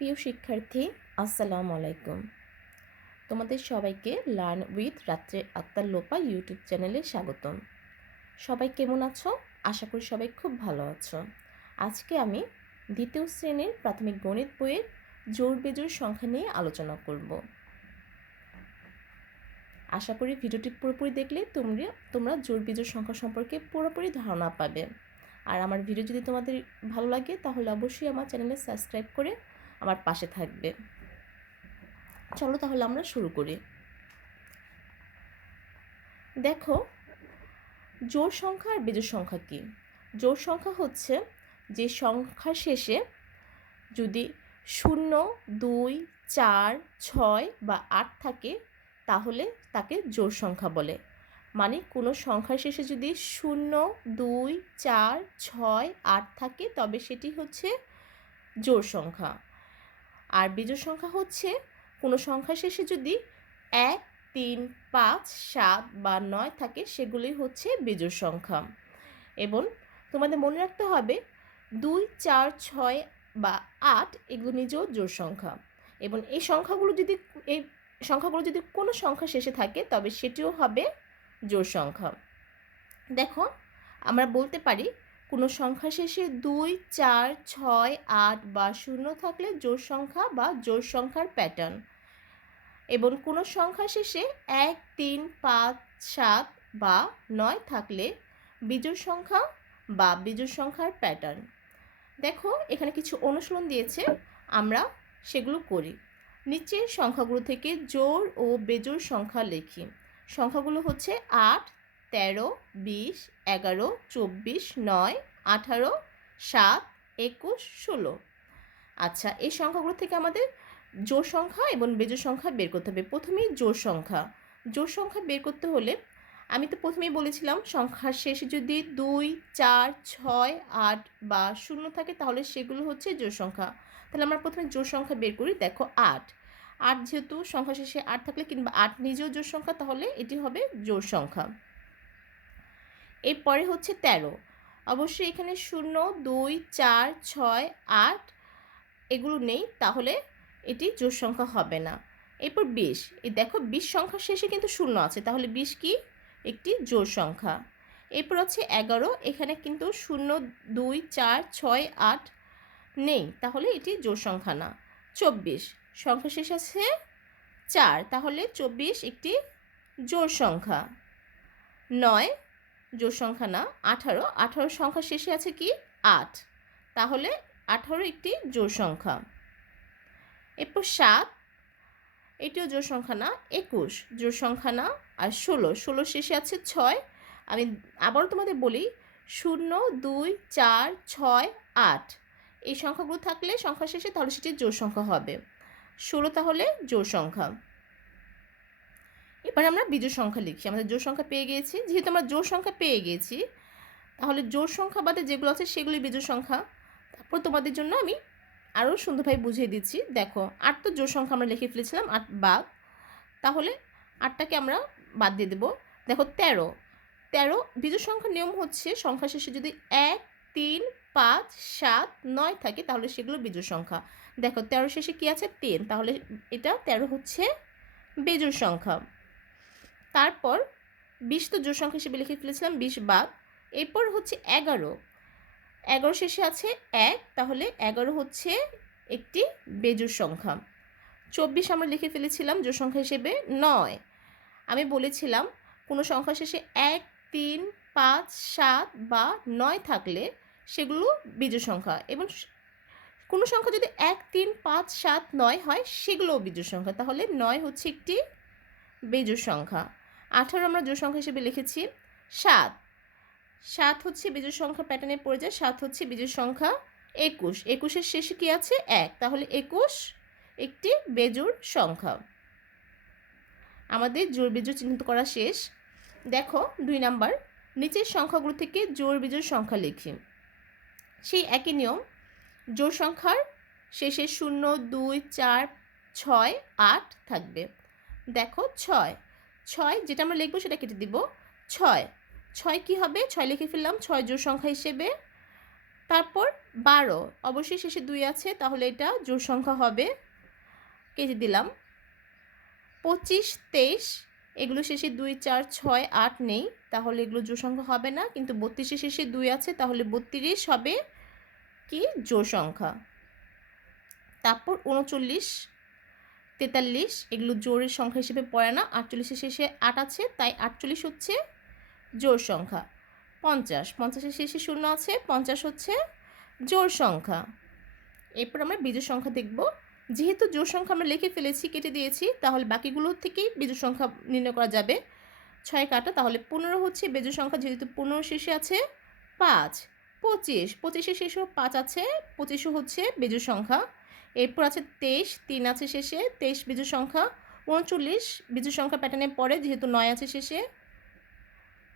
প্রিয় শিক্ষার্থী, আসসালামু আলাইকুম। তোমাদের সবাইকে লার্ন উইথ রাত্রে আত্মার লোপা ইউটিউব চ্যানেলে স্বাগতম। সবাই কেমন আছো? আশা করি সবাই খুব ভালো আছো। আজকে আমি দ্বিতীয় শ্রেণির প্রাথমিক গণিত বইয়ের জোর বেজোর সংখ্যা নিয়ে আলোচনা করব। আশা করি ভিডিওটি পুরোপুরি দেখলে তোমরা তোমরা জোর বেজোর সংখ্যা সম্পর্কে পুরোপুরি ধারণা পাবে। আর আমার ভিডিও যদি তোমাদের ভালো লাগে, তাহলে অবশ্যই আমার চ্যানেলে সাবস্ক্রাইব করে আমার পাশে থাকবে। চলো তাহলে আমরা শুরু করি। দেখো, জোড় সংখ্যা আর বেজোড় সংখ্যা কী? জোড় সংখ্যা হচ্ছে যে সংখ্যা শেষে যদি শূন্য, দুই, চার, ছয় বা আট থাকে, তাহলে তাকে জোড় সংখ্যা বলে। মানে কোনো সংখ্যার শেষে যদি শূন্য, দুই, চার, ছয়, আট থাকে, তবে সেটি হচ্ছে জোড় সংখ্যা। আর বিজোড় সংখ্যা হচ্ছে, কোনো সংখ্যা শেষে যদি এক, তিন, পাঁচ, সাত বা নয় থাকে, সেগুলি হচ্ছে বিজোড় সংখ্যা। এবং তোমাদের মনে রাখতে হবে, দুই, চার, ছয় বা আট এগুলো নিজেও জোর সংখ্যা। এবং এই সংখ্যাগুলো যদি, এই সংখ্যাগুলো যদি কোনো সংখ্যা শেষে থাকে, তবে সেটিও হবে জোড় সংখ্যা। দেখো, আমরা বলতে পারি কোনো সংখ্যা শেষে দুই, চার, ছয়, আট বা শূন্য থাকলে জোর সংখ্যা বা জোর সংখ্যার প্যাটার্ন এবং কোনো সংখ্যা শেষে এক, তিন, পাঁচ, সাত বা নয় থাকলে বিজোড় সংখ্যা বা বিজোড় সংখ্যার প্যাটার্ন দেখো, এখানে কিছু অনুশীলন দিয়েছে, আমরা সেগুলো করি। নিচের সংখ্যাগুলো থেকে জোড় ও বেজোড় সংখ্যা লিখি। সংখ্যাগুলো হচ্ছে আট তেরো, বিশ, এগারো, চব্বিশ, নয়, আঠারো, সাত, একুশ, ষোলো। আচ্ছা এই সংখ্যাগুলো থেকে আমাদের জোর সংখ্যা এবং বেজোর সংখ্যা বের করতে হবে। প্রথমেই জোর সংখ্যা। জোর সংখ্যা বের করতে হলে আমি তো প্রথমেই বলেছিলাম, সংখ্যার শেষে যদি দুই, চার, ছয়, আট বা শূন্য থাকে, তাহলে সেগুলো হচ্ছে জোর সংখ্যা। তাহলে আমরা প্রথমে জোর সংখ্যা বের করি, দেখো আট। আট যেহেতু সংখ্যা শেষে আট থাকলে কিংবা আট নিজেও জোর সংখ্যা, তাহলে এটি হবে জোর সংখ্যা। এরপরে হচ্ছে তেরো। অবশ্যই এখানে শূন্য, দুই, চার, ছয়, আট এগুলো নেই, তাহলে এটি জোর সংখ্যা হবে না। এরপর বিশ। এই দেখো বিশ সংখ্যার শেষে কিন্তু শূন্য আছে, তাহলে বিশ কি? একটি জোর সংখ্যা। এরপর হচ্ছে এগারো, এখানে কিন্তু শূন্য, দুই, চার, ছয়, আট নেই, তাহলে এটি জোর সংখ্যা না। চব্বিশ। সংখ্যা শেষ আছে চার, তাহলে চব্বিশ একটি জোর সংখ্যা। নয় জোর সংখ্যা না, আঠারো। আঠারো সংখ্যা শেষে আছে কি? আট। তাহলে আঠারো একটি জোর সংখ্যা। এরপর সাত। এটিও জোর সংখ্যা না, একুশ। জোর সংখ্যা না, আর ষোলো। ষোলো শেষে আছে ছয়। আমি আবারও তোমাদের বলি, শূন্য, দুই, চার, ছয়, আট। এই সংখ্যাগুলো থাকলে সংখ্যা শেষে তাহলে সেটি জোর সংখ্যা হবে। ষোলো তাহলে জোর সংখ্যা। এবার আমরা বিজোড় সংখ্যা লিখি। আমাদের জোর সংখ্যা পেয়ে গিয়েছি। যেহেতু আমরা জোর সংখ্যা পেয়ে গিয়েছি, তাহলে জোর সংখ্যা বাদে যেগুলো আছে সেগুলি বিজোড় সংখ্যা। তারপর তোমাদের জন্য আমি আরও সুন্দরভাবে বুঝিয়ে দিচ্ছি। দেখো, আট তো জোর সংখ্যা আমরা লিখে ফেলেছিলাম, আট বাদ। তাহলে আটটাকে আমরা বাদ দিয়ে দেবো। দেখো, তেরো। তেরো বিজোড় সংখ্যার নিয়ম হচ্ছে সংখ্যা শেষে যদি এক, তিন, পাঁচ, সাত, নয় থাকে, তাহলে সেগুলো বিজোড় সংখ্যা। দেখো, তেরো শেষে কী আছে? তিন। তাহলে এটা তেরো হচ্ছে বেজোড় সংখ্যা। তারপর বিশ তো জোর সংখ্যা হিসেবে লিখে ফেলেছিলাম, বিশ বাদ। এরপর হচ্ছে এগারো। এগারো শেষে আছে এক, তাহলে এগারো হচ্ছে একটি বেজোর সংখ্যা। চব্বিশ আমরা লিখে ফেলেছিলাম জোর সংখ্যা হিসেবে নয়। আমি বলেছিলাম কোনো সংখ্যা শেষে এক, তিন, পাঁচ, সাত বা নয় থাকলে সেগুলো বিজোড় সংখ্যা। এবং কোনো সংখ্যা যদি এক, তিন, পাঁচ, সাত, নয় হয়, সেগুলোও বিজোড় সংখ্যা। তাহলে নয় হচ্ছে একটি বেজোড় সংখ্যা। আঠারো আমরা জোর সংখ্যা হিসেবে লিখেছি, সাত। সাত হচ্ছে বিজোড় সংখ্যা প্যাটার্নে পড়ে যায় সাত হচ্ছে বিজোড় সংখ্যা একুশ। একুশের শেষে কি আছে? এক। তাহলে একুশ একটি বেজোড় সংখ্যা। আমাদের জোর বিজোড় চিহ্নিত করা শেষ। দেখো দুই নাম্বার, নিচের সংখ্যাগুলো থেকে জোর বিজোড় সংখ্যা লিখি। সেই একই নিয়ম জোর সংখ্যার শেষে শূন্য, দুই, চার, ছয়, আট থাকবে। দেখো ছয়। ছয়, যেটা আমরা লিখব সেটা কেটে দিব। ছয় ছয় কি হবে? ছয় লিখে ফেললাম, ছয় জোর সংখ্যা হিসেবে। তারপর বারো, অবশ্যই শেষে দুই আছে, তাহলে এটা জোড় সংখ্যা হবে। কেটে দিলাম। পঁচিশ, তেইশ, এগুলো শেষে দুই, চার, ছয়, আট নেই, তাহলে এগুলো জোড় সংখ্যা হবে না। কিন্তু বত্রিশের শেষে দুই আছে, তাহলে বত্রিশ হবে কি? জোড় সংখ্যা। তারপর উনচল্লিশ তেতাল্লিশ, এগুলো জোরের সংখ্যা হিসেবে পড়ে না। আটচল্লিশের শেষে আট আছে, তাই আটচল্লিশ হচ্ছে জোর সংখ্যা। পঞ্চাশ, পঞ্চাশের শেষে শূন্য আছে, পঞ্চাশ হচ্ছে জোর সংখ্যা। এরপর আমরা বিজোড় সংখ্যা দেখব। যেহেতু জোর সংখ্যা আমরা লিখে ফেলেছি, কেটে দিয়েছি, তাহলে বাকিগুলো থেকেই বিজোড় সংখ্যা নির্ণয় করা যাবে। ছয় কাটা, তাহলে পনেরো হচ্ছে বেজোড় সংখ্যা, যেহেতু পনেরো শেষে আছে পাঁচ, পঁচিশ, পঁচিশের শেষেও পাঁচ আছে, পঁচিশও হচ্ছে বেজোড় সংখ্যা। এরপর আছে তেইশ, তিন আছে শেষে, তেইশ বিজোড় সংখ্যা, উনচল্লিশ বিজোড় সংখ্যা প্যাটার্নের পড়ে যেহেতু নয় আছে শেষে,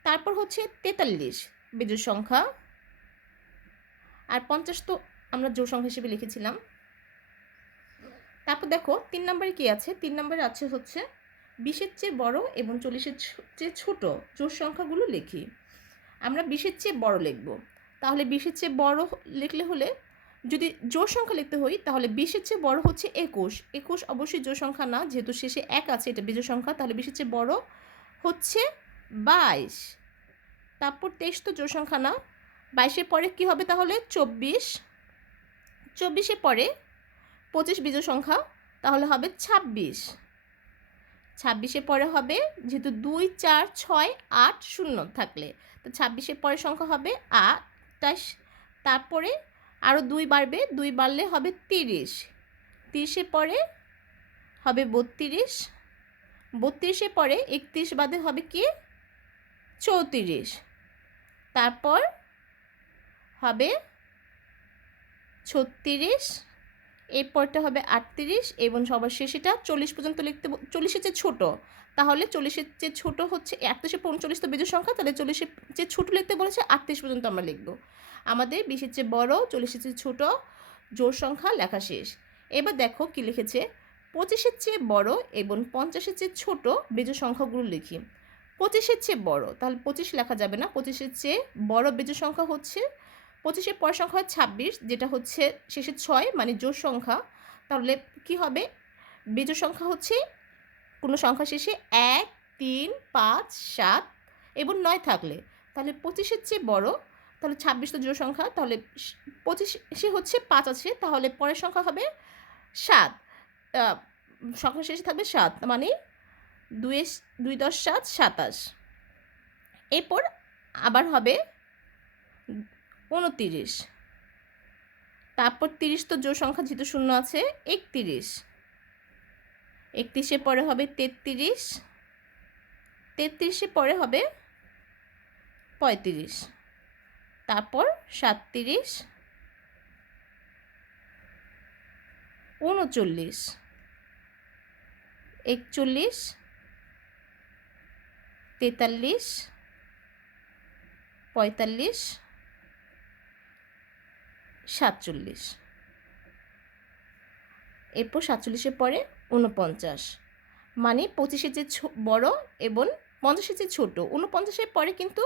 তারপর হচ্ছে তেতাল্লিশ বিজোড় সংখ্যা। আর পঞ্চাশ তো আমরা জোড় সংখ্যা হিসেবে লিখেছিলাম। তারপর দেখো, তিন নম্বরে কি আছে? তিন নম্বরে আছে হচ্ছে বিশের চেয়ে বড় এবং চল্লিশের চেয়ে ছোট জোড় সংখ্যাগুলো লিখি। আমরা বিশের চেয়ে বড় লিখব। তাহলে বিশের চেয়ে বড় লিখলে হলে যদি জোড় সংখ্যা লিখতে হই, তাহলে বিশের চেয়ে বড় হচ্ছে একুশ। একুশ অবশ্যই জোড় সংখ্যা না, যেহেতু শেষে এক আছে, এটা বিজোড় সংখ্যা, তাহলে বিশের চেয়ে বড় হচ্ছে বাইশ। তারপর তেইশ তো জোড় সংখ্যা না, বাইশের পরে কি হবে তাহলে? চব্বিশ। চব্বিশের পরে পঁচিশ বিজোড় সংখ্যা, তাহলে হবে ছাব্বিশ। ছাব্বিশের পরে হবে, যেহেতু দুই, চার, ছয়, আট, শূন্য থাকলে, তো ছাব্বিশের পরে সংখ্যা হবে আটাশ তারপরে আরও দুই বাড়বে, দুই বাড়লে হবে তিরিশ। তিরিশে পরে হবে বত্রিশ। বত্রিশে পরে একত্রিশ বাদে হবে কি? চৌত্রিশ। তারপর হবে ছত্রিশ। এরপরটা হবে আটত্রিশ এবং সবার শেষেটা চল্লিশ পর্যন্ত লিখতে চল্লিশের চেয়ে ছোটো। তাহলে চল্লিশের চেয়ে ছোটো হচ্ছে, একত্রিশে উনচল্লিশ তো বিজয় সংখ্যা, তাহলে চল্লিশের চেয়ে ছোটো লিখতে বলেছে আটত্রিশ পর্যন্ত আমরা লিখব। আমাদের বিশের চেয়ে বড়ো, চল্লিশের চেয়ে ছোটো জোর সংখ্যা লেখা শেষ। এবার দেখো কি লিখেছে, পঁচিশের চেয়ে বড় এবং পঞ্চাশের চেয়ে ছোট বেজোড় সংখ্যাগুলো লিখি। পঁচিশের চেয়ে বড়, তাহলে পঁচিশ লেখা যাবে না, পঁচিশের চেয়ে বড় বেজোড় সংখ্যা হচ্ছে পঁচিশের পরের সংখ্যা হয় ছাব্বিশ, যেটা হচ্ছে শেষে ছয় মানে জোড় সংখ্যা। তাহলে কি হবে? বেজোড় সংখ্যা হচ্ছে কোনো সংখ্যা শেষে এক, তিন, পাঁচ, সাত, এবং নয় থাকলে। তাহলে পঁচিশের চেয়ে বড়, তাহলে ছাব্বিশ তো জোড় সংখ্যা, তাহলে পঁচিশে হচ্ছে পাঁচ আছে, তাহলে পরের সংখ্যা হবে সাত। সংখ্যা শেষে থাকবে সাত মানে দুই দুই দশ সাত, সাতাশ। এরপর আবার হবে উনতিরিশ। তারপর তিরিশ তো জোড় সংখ্যা যেহেতু শূন্য আছে, একতিরিশ। একত্রিশে পরে হবে তেত্রিশ। তেত্রিশে পরে হবে পঁয়ত্রিশ। তারপর সাতত্রিশ। উনচল্লিশ। একচল্লিশ। তেতাল্লিশ। পঁয়তাল্লিশ। সাতচল্লিশ। এরপর সাতচল্লিশের পরে উনপঞ্চাশ মানে পঁচিশের চেয়ে ছো- বড় এবং পঞ্চাশের চেয়ে ছোট উনপঞ্চাশের পরে কিন্তু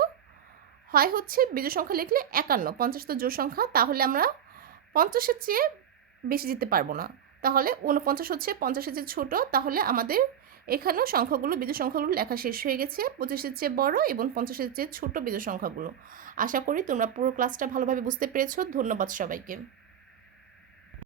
হয় হচ্ছে বিজয় সংখ্যা লিখলে একান্ন। পঞ্চাশ তো জোর সংখ্যা, তাহলে আমরা পঞ্চাশের চেয়ে বেশি যেতে পারব না। তাহলে উনপঞ্চাশ হচ্ছে পঞ্চাশের চেয়ে ছোট, তাহলে আমাদের এখানেও সংখ্যাগুলো বিজয় সংখ্যাগুলো লেখা শেষ হয়ে গেছে। পঁচিশের চেয়ে বড় এবং পঞ্চাশের চেয়ে ছোট বিজয় সংখ্যাগুলো। আশা করি তোমরা পুরো ক্লাসটা ভালোভাবে বুঝতে পেরেছ। ধন্যবাদ সবাইকে।